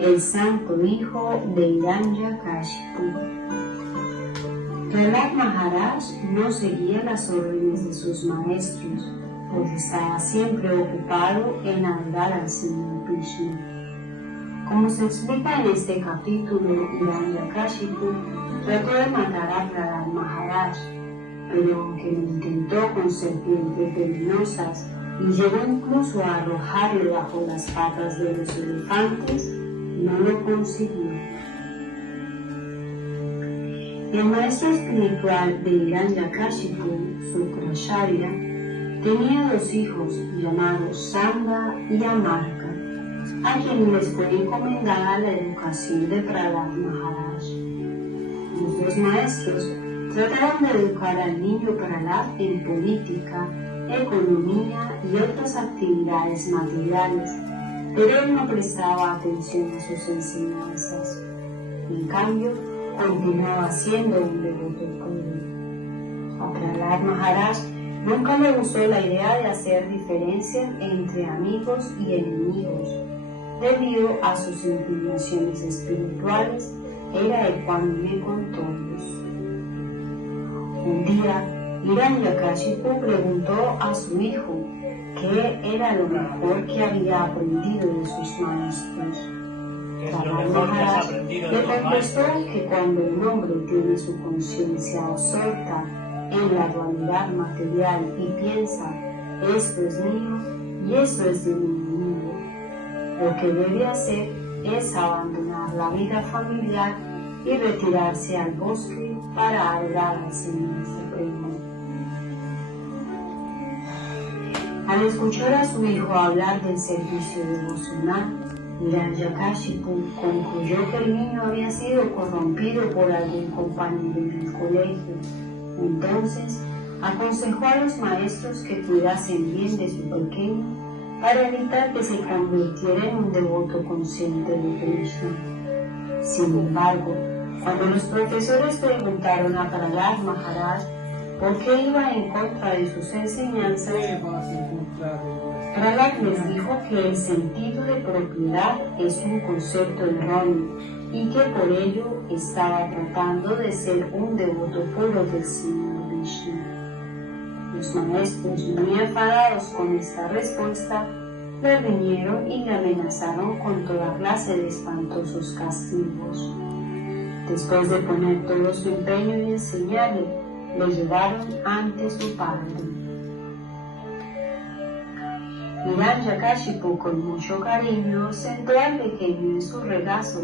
el santo hijo de Hiranyakashipu. Prahlad Maharaj no seguía las órdenes de sus maestros, pues estaba siempre ocupado en adorar al Señor Vishnu. Como se explica en este capítulo, Hiranyakashipu trató de matar a Prahlad Maharaj, pero aunque lo intentó con serpientes venenosas y llegó incluso a arrojarle bajo las patas de los elefantes, no lo consiguió. El maestro espiritual de Hiranyakashipu, Sukrasharya, tenía dos hijos llamados Sanda y Amarka, a quienes les fue encomendada la educación de Prahlad Maharaj. Los dos maestros trataron de educar al niño Prahlad en política, economía y otras actividades materiales, pero él no prestaba atención a sus enseñanzas. En cambio, continuaba siendo un devoto puro. A Prahlad Maharaj nunca le gustó la idea de hacer diferencia entre amigos y enemigos. Debido a sus inclinaciones espirituales, era ecuánime con todos. Un día, Hiranyakashipu preguntó a su hijo qué era lo mejor que había aprendido de sus maestros. Prahlad Maharaj le contestó que cuando el hombre tiene su conciencia absorta en la dualidad material y piensa, esto es mío y esto es de mi enemigo, lo que debe hacer es abandonar la vida familiar y retirarse al bosque para adorar al Señor Supremo. Al escuchar a su hijo hablar del servicio devocional, Hiranyakashipu concluyó que el niño había sido corrompido por algún compañero en el colegio. Entonces, aconsejó a los maestros que cuidasen bien de su pequeño para evitar que se convirtiera en un devoto consciente de Krishna. Sin embargo, cuando los profesores preguntaron a Prahlad Maharaj por qué iba en contra de sus enseñanzas, Prahlad les dijo que el sentido de propiedad es un concepto erróneo y que por ello estaba tratando de ser un devoto puro del Señor Vishnu. Los maestros, muy enfadados con esta respuesta, le riñeron y le amenazaron con toda clase de espantosos castigos. Después de poner todo su empeño en enseñarle, lo llevaron ante su padre. Hiranyakashipu con mucho cariño sentó al pequeño en su regazo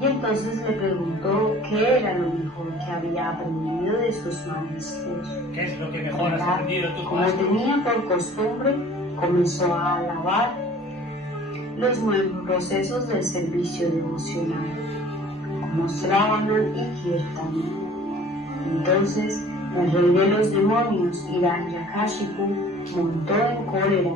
y entonces le preguntó qué era lo mejor que había aprendido de sus maestros. ¿Qué es lo que mejor has aprendido de tus Como maestros? tenía por costumbre, comenzó a alabar los nuevos procesos del servicio devocional, como Sravana y Kirtana. Entonces, el rey de los demonios, Hiranyakashipu, montó en cólera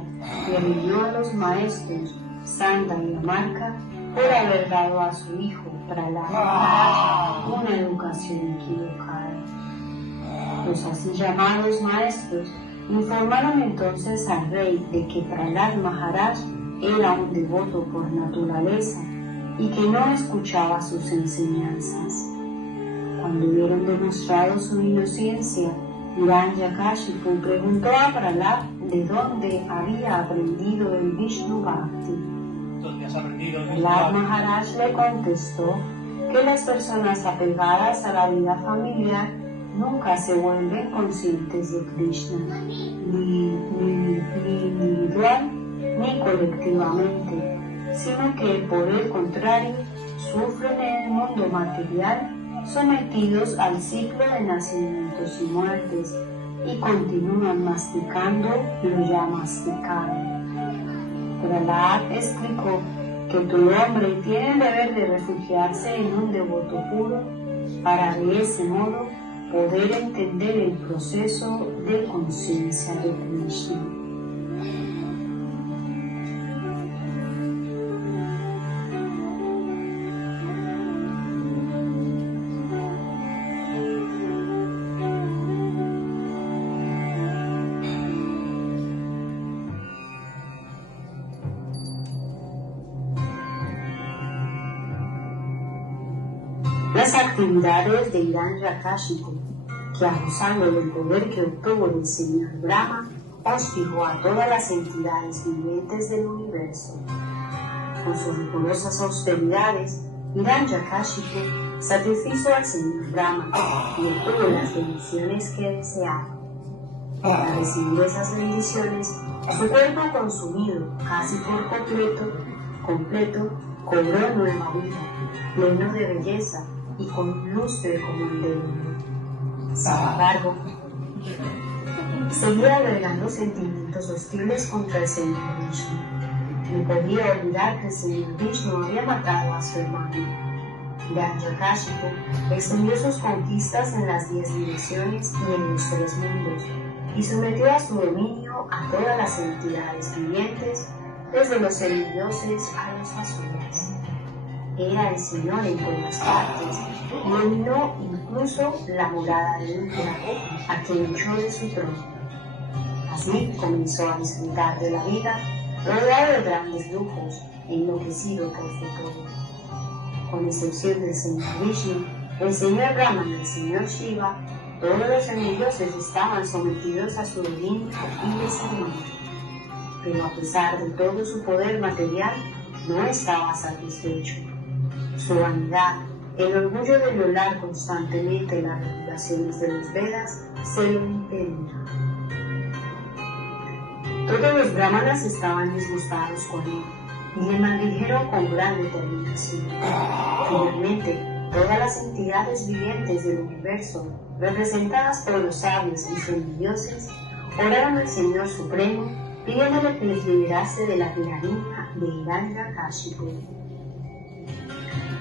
y riñó a los maestros Sanda y Amarka por haber dado a su hijo Prahlad Maharaj una educación equivocada. Los así llamados maestros informaron entonces al rey de que Prahlad Maharaj era un devoto por naturaleza y que no escuchaba sus enseñanzas. Cuando hubieron demostrado su inocencia, Hiranyakashipu preguntó a Prahlad de dónde había aprendido el Vishnu Bhakti. ¿Dónde has aprendido el Prahlad Maharaj le contestó que las personas apegadas a la vida familiar nunca se vuelven conscientes de Krishna, ni individual ni colectivamente, sino que por el contrario sufren en el mundo material sometidos al ciclo de nacimientos y muertes y continúan masticando lo ya masticado. Prahlad explicó que todo hombre tiene el deber de refugiarse en un devoto puro para de ese modo poder entender el proceso de conciencia de Krishna. las actividades de Hiranyakashipu, que abusando del poder que obtuvo del señor Brahma, hostigó a todas las entidades vivientes del universo. Con sus rigurosas austeridades, Hiranyakashipu satisfizo al señor Brahma y obtuvo las bendiciones que deseaba. Al recibir esas bendiciones, su cuerpo consumido casi por completo, cobró nueva vida, pleno de belleza y con lustre como el de oro. Sin embargo, seguía albergando sentimientos hostiles contra el señor Vishnu. No podía olvidar que el señor Vishnu había matado a su hermano. Hiranyakashipu extendió sus conquistas en las 10 direcciones y en los 3 mundos, y sometió a su dominio a todas las entidades vivientes, desde los semidioses a los asuras. Era el Señor en todas partes, y dominó incluso la morada de Indra, a quien echó de su trono. Así comenzó a disfrutar de la vida, rodeado de grandes lujos, enloquecido por su poder. Con excepción del señor Vishnu, el señor Brahma y el señor Shiva, todos los semidioses estaban sometidos a su dominio y le servían. Pero a pesar de todo su poder material, no estaba satisfecho. Su vanidad, el orgullo de violar constantemente las regulaciones de los Vedas, se lo impedían. Todos los brahmanas estaban disgustados con él y le maldijeron con gran determinación. Finalmente, todas las entidades vivientes del universo, representadas por los sabios y semidioses, oraron al Señor Supremo, pidiéndole que les liberase de la tiranía de Hiranyakashipu.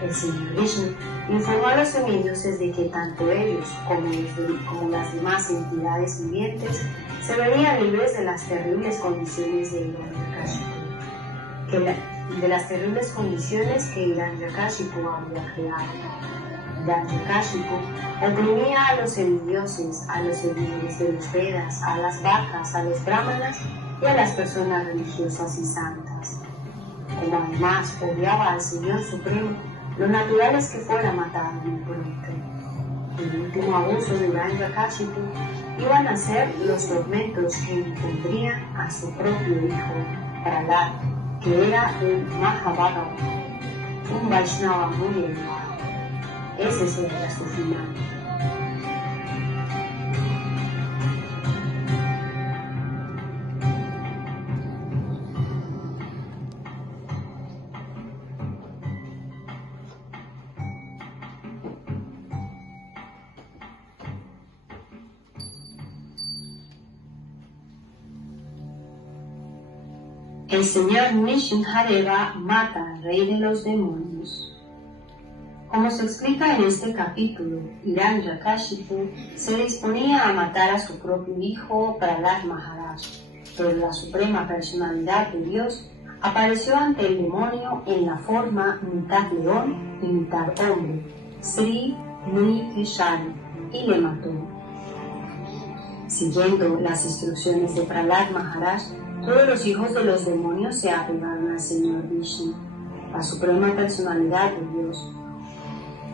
El señor Vishnu informó a los semidioses de que tanto ellos como las demás entidades vivientes se verían libres de las terribles condiciones de Hiranyakashipu, de las terribles condiciones que Hiranyakashipu había creado. Hiranyakashipu oprimía a los semidioses, a los seguidores de los Vedas, a las vacas, a los brahmanas y a las personas religiosas y santas. Como además odiaba al Señor Supremo, lo natural es que fuera matado muy pronto. El último abuso de Hiranyakashipu iban a ser los tormentos que impondrían a su propio hijo, Prahlad, que era un Mahabhagava, un Vaishnava muy elevado. Ese sería su final. El señor Nishingadeva mata al rey de los demonios. Como se explica en este capítulo, Hiranyakashipu se disponía a matar a su propio hijo Prahlad Maharaj, pero la suprema personalidad de Dios apareció ante el demonio en la forma mitad león y mitad hombre, Sri Nrikeshari, y le mató. Siguiendo las instrucciones de Prahlad Maharaj, todos los hijos de los demonios se apegaron al Señor Vishnu, la suprema personalidad de Dios.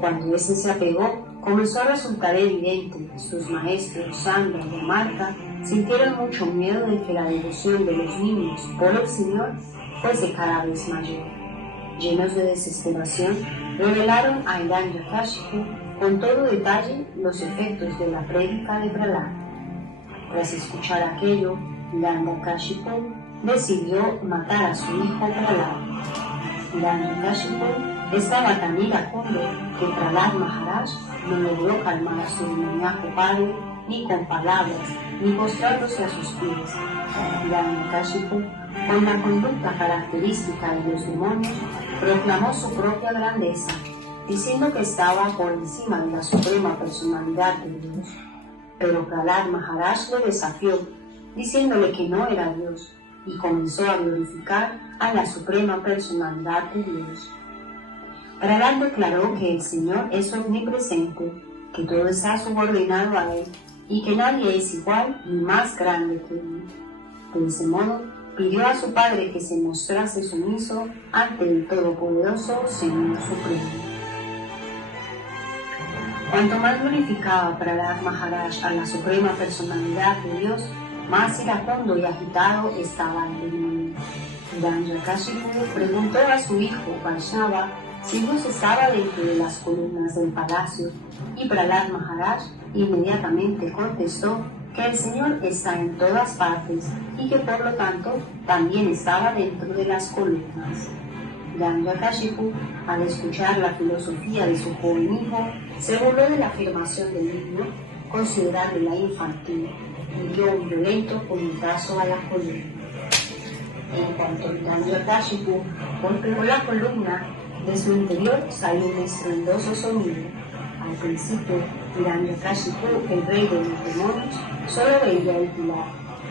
Cuando ese se apegó, comenzó a resultar evidente. Sus maestros, Sandra y Amarka, sintieron mucho miedo de que la devoción de los niños por el Señor fuese cada vez mayor. Llenos de desesperación, revelaron a Hiranyakashipu con todo detalle los efectos de la prédica de Prahlad. Tras escuchar aquello, Hiranyakashipu decidió matar a su hijo Prahlad. Hiranyakashipu estaba tan iracundo que Prahlad Maharaj no logró calmar a su demoníaco padre ni con palabras, ni postrándose a sus pies. Hiranyakashipu, con la conducta característica de los demonios, proclamó su propia grandeza, diciendo que estaba por encima de la suprema personalidad de Dios. Pero Prahlad Maharaj le desafió, diciéndole que no era Dios, y comenzó a glorificar a la suprema personalidad de Dios. Prahlad declaró que el Señor es omnipresente, que todo está subordinado a Él, y que nadie es igual ni más grande que Él. De ese modo, pidió a su Padre que se mostrase sumiso ante el Todopoderoso Señor Supremo. Cuanto más glorificaba Prahlad Maharaj a la suprema personalidad de Dios, más iracundo y agitado estaba el demonio. Hiranyakashipu preguntó a su hijo Vaishnava si Dios estaba dentro de las columnas del palacio, y Prahlad Maharaj inmediatamente contestó que el Señor está en todas partes y que por lo tanto también estaba dentro de las columnas. Hiranyakashipu, al escuchar la filosofía de su joven hijo, se burló de la afirmación del niño, considerándola infantil, y dio un violento puñetazo a la columna. En cuanto Hiranyakashipu golpeó la columna, de su interior salió un estruendoso sonido. Al principio, Hiranyakashipu, el rey de los demonios, solo veía el pilar,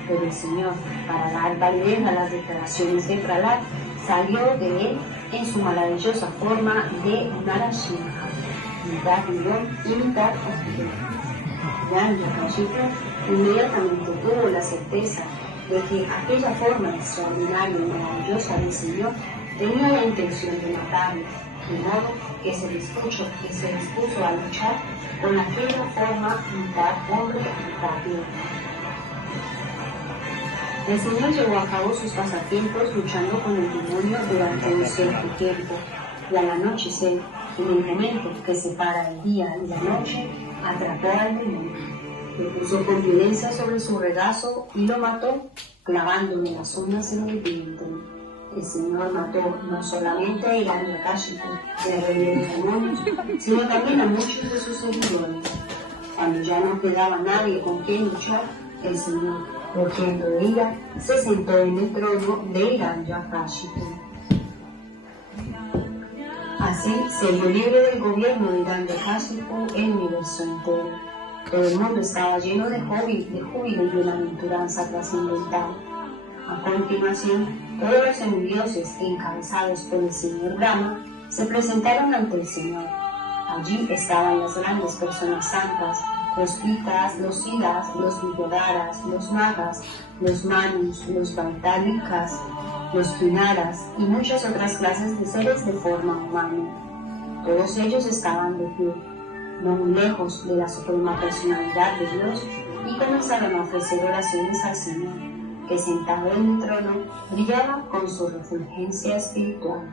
pero el Señor, para dar validez a las declaraciones de Prahlad, salió de él en su maravillosa forma de Narasimha, mitad león y mitad ángel. Hiranyakashipu inmediatamente tuvo la certeza de que aquella forma extraordinaria y maravillosa del Señor tenía la intención de matarlo, de modo que se dispuso a luchar con aquella forma mitad hombre, mitad Dios. El Señor llevó a cabo sus pasatiempos luchando con el demonio durante un cierto tiempo, y al anochecer, en el momento que separa el día y la noche, atrapó al demonio. Lo puso con violencia sobre su regazo y lo mató, clavándole las uñas en el vientre. El Señor mató no solamente a Hiranyakashipu, el rey de los demonios, sino también a muchos de sus seguidores. Cuando ya no quedaba nadie con quien luchar, el Señor, rugiendo de ira, se sentó en el trono de Hiranyakashipu. Así se vio libre del gobierno de Hiranyakashipu el universo entero. Todo el mundo estaba lleno de júbilo y bienaventuranza trascendental. A continuación, todos los semidioses encabezados por el señor Brahma se presentaron ante el Señor. Allí estaban las grandes personas santas, los Pitas, los Siddhas, los Vidyadharas, los Nagas, los Manus, los Vaitalikas, los Pinaras y muchas otras clases de seres de forma humana. Todos ellos estaban de pie, no muy lejos de la suprema personalidad de Dios, y comenzaron a ofrecer oraciones al Señor, que sentado en el trono brillaba con su refulgencia espiritual.